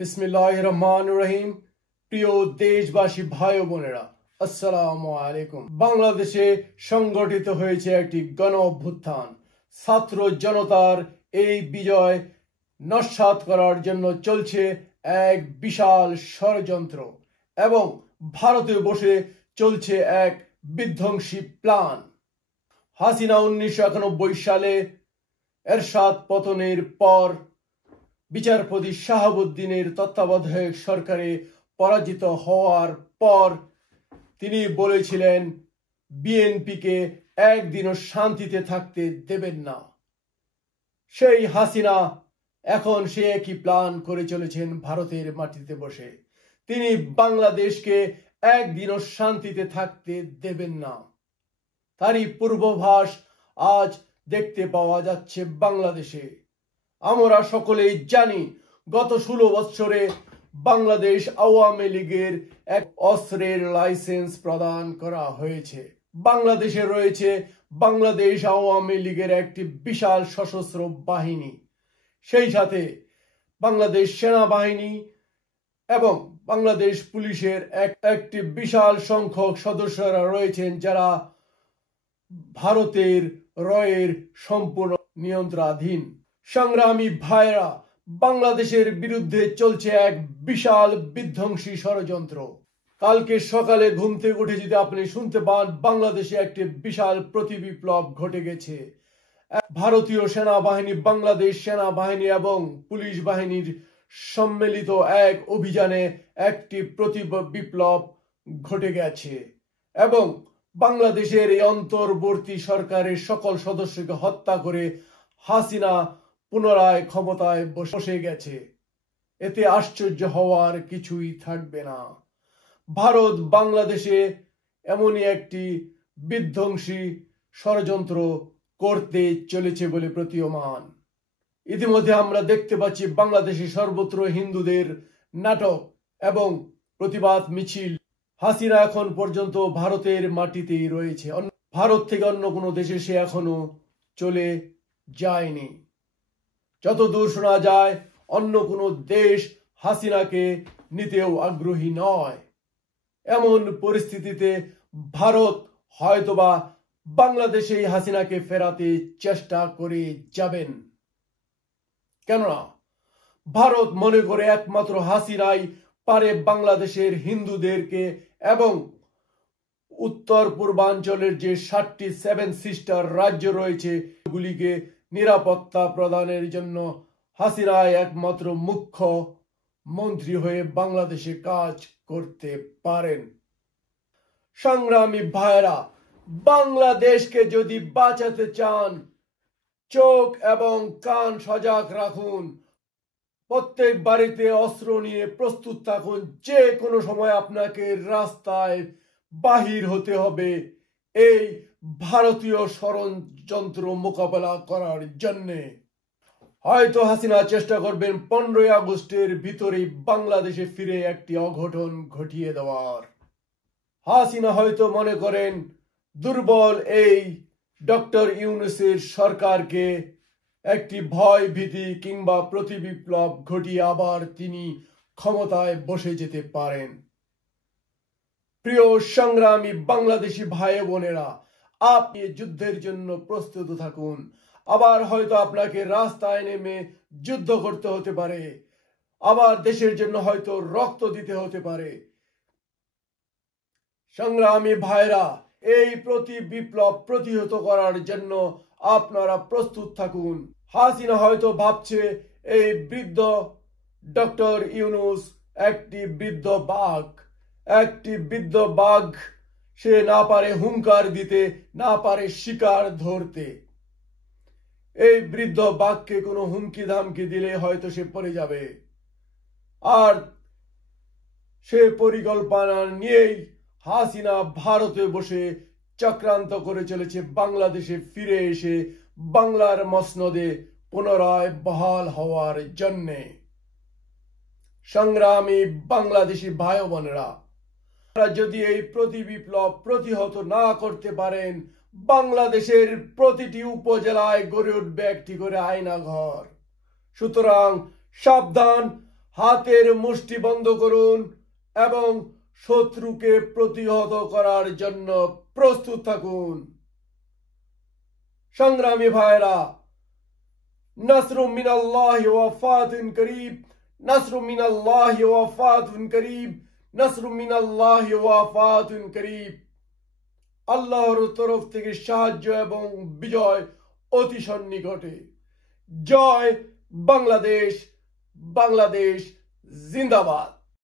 বিসমিল্লাহির রহমানির রহিম। প্রিয় দেশবাসী ভাই ও বোনেরা, আসসালামু আলাইকুম। বাংলাদেশে সংগঠিত হয়েছে একটি গণ অভ্যুত্থান। ছাত্র জনতার এই বিজয় নস্যাৎ করার জন্য চলছে এক বিশাল ষড়যন্ত্র এবং ভারতে বসে চলছে এক বিধ্বংসী প্ল্যান। হাসিনা 1991 সালে এরশাদ পতনের পর বিচারপতি শাহাবুদ্দিনের তত্ত্বাবধায়ক সরকারে পরাজিত হওয়ার পর তিনি বলেছিলেন বিএনপিকে একদিনও শান্তিতে থাকতে দেবেন না। সেই হাসিনা এখন সে একই প্ল্যান করে চলেছেন ভারতের মাটিতে বসে। তিনি বাংলাদেশকে একদিনও শান্তিতে থাকতে দেবেন না। তারই পূর্বাভাস আজ দেখতে পাওয়া যাচ্ছে বাংলাদেশে। আমরা সকলেই জানি গত 16 বছরে বাংলাদেশ আওয়ামী লীগের এক অস্ত্রের লাইসেন্স প্রদান করা হয়েছে। বাংলাদেশে রয়েছে বাংলাদেশ আওয়ামী লীগের একটি বিশাল সশস্ত্র বাহিনী, সেই সাথে বাংলাদেশ সেনাবাহিনী এবং বাংলাদেশ পুলিশের একটি বিশাল সংখ্যক সদস্যরা রয়েছেন যারা ভারতের রয়ের সম্পূর্ণ নিয়ন্ত্রণাধীন। সংগ্রামী ভাইরা, বাংলাদেশের বিরুদ্ধে চলছে এক বিশাল বিধ্বংসী ষড়যন্ত্র। কালকে সকালে ঘুম থেকে উঠে যদি আপনি শুনতে পান বাংলাদেশে একটি বিশাল প্রতিবিপ্লব ঘটে গেছে। ভারতীয় সেনাবাহিনী, বাংলাদেশ সেনাবাহিনী এবং পুলিশ বাহিনীর সম্মিলিত এক অভিযানে একটি প্রতিবিপ্লব ঘটে গেছে এবং বাংলাদেশের এই অন্তর্বর্তী সরকারের সকল সদস্যকে হত্যা করে হাসিনা পুনরায় ক্ষমতায় বসে গেছে। এতে আশ্চর্য হওয়ার কিছুই থাকবে না। ভারত বাংলাদেশে এমনই একটি বিধ্বংসী ষড়যন্ত্র করতে চলেছে বলে প্রতীয়মান। ইতিমধ্যে আমরা দেখতে পাচ্ছি বাংলাদেশে সর্বত্র হিন্দুদের নাটক এবং প্রতিবাদ মিছিল। হাসিনা এখন পর্যন্ত ভারতের মাটিতেই রয়েছে। ভারত থেকে অন্য কোনো দেশে সে এখনো চলে যায়নি। যতদূর শোনা যায় অন্য কোনো দেশ হাসিনাকে নিতেও আগ্রহী নয়। এমন পরিস্থিতিতে ভারত হয়তোবা বাংলাদেশে হাসিনাকে ফেরাতে চেষ্টা করে যাবেন। কেননা ভারত মনে করে একমাত্র হাসিনাই পারে বাংলাদেশের হিন্দুদেরকে এবং উত্তর পূর্বাঞ্চলের যে 7টি 7 সিস্টার রাজ্য রয়েছে সেগুলিকে নিরাপত্তা প্রদানের জন্য হাসিনাই একমাত্র মুখ্য মন্ত্রী হয়ে বাংলাদেশে কাজ করতে পারেন। সংগ্রামী ভাইরা, বাংলাদেশকে যদি বাঁচাতে চান চোখ এবং কান সজাগ রাখুন। প্রত্যেক বাড়িতে অস্ত্র নিয়ে প্রস্তুত থাকুন। যে কোনো সময় আপনাকে রাস্তায় বাহির হতে হবে এই ভারতীয় ষড়যন্ত্র মোকাবেলা করার জন্যে। হয়তো হাসিনা চেষ্টা করবেন 15ই আগস্টের ভিতরেই বাংলাদেশে ফিরে একটি অঘটন ঘটিয়ে দেওয়ার। হাসিনা হয়তো মনে করেন দুর্বল এই ডক্টর ইউনূসের সরকারকে একটি ভয় ভীতি কিংবা প্রতিবিপ্লব ঘটিয়ে আবার তিনি ক্ষমতায় বসে যেতে পারেন। প্রিয় সংগ্রামী বাংলাদেশি ভাই বোনেরা, আপনি যুদ্ধের জন্য প্রস্তুত থাকুন। আবার হয়তো আপনাকে রাস্তায় নেমে যুদ্ধ করতে হতে পারে, আবার দেশের জন্য হয়তো রক্ত দিতে হতে পারে। সংগ্রামী ভাইরা, এই বিপ্লব প্রতিহত করার জন্য আপনারা প্রস্তুত থাকুন। হাসিনা হয়তো ভাবছে এই বৃদ্ধ ডক্টর ইউনূস একটি বৃদ্ধ বাঘ, সে না পারে হুঙ্কার দিতে, না পারে শিকার ধরতে। এই বৃদ্ধ বাঘকে কোনো হুমকি ধামকি দিলে হয়তো সে পড়ে যাবে। আর সে পরিকল্পনা নিয়েই হাসিনা ভারতে বসে চক্রান্ত করে চলেছে বাংলাদেশে ফিরে এসে বাংলার মসনদে পুনরায় বহাল হওয়ার জন্যে। সংগ্রামী বাংলাদেশি ভাই বোনেরা, যদি এই প্রতিবিপ্লব প্রতিহত না করতে পারেন বাংলাদেশের প্রতিটি উপজেলায় গড়ে উঠবে একটি করে আয়না ঘর। সুতরাং সাবধান, হাতের মুষ্টি বন্ধ করুন এবং শত্রুকে প্রতিহত করার জন্য প্রস্তুত থাকুন। সংগ্রামী ভাইরা, নাসরুম মিনাল্লাহি ওয়া ফাতুন করিব, নাসরুম মিনাল্লাহি ওয়া ফাতুন করিব, নাসরুম মিনাল্লাহি ওয়া ফাতুন করিব। আল্লাহর তরফ থেকে সাহায্য এবং বিজয় অতি সন্নিকটে। জয় বাংলাদেশ, বাংলাদেশ জিন্দাবাদ।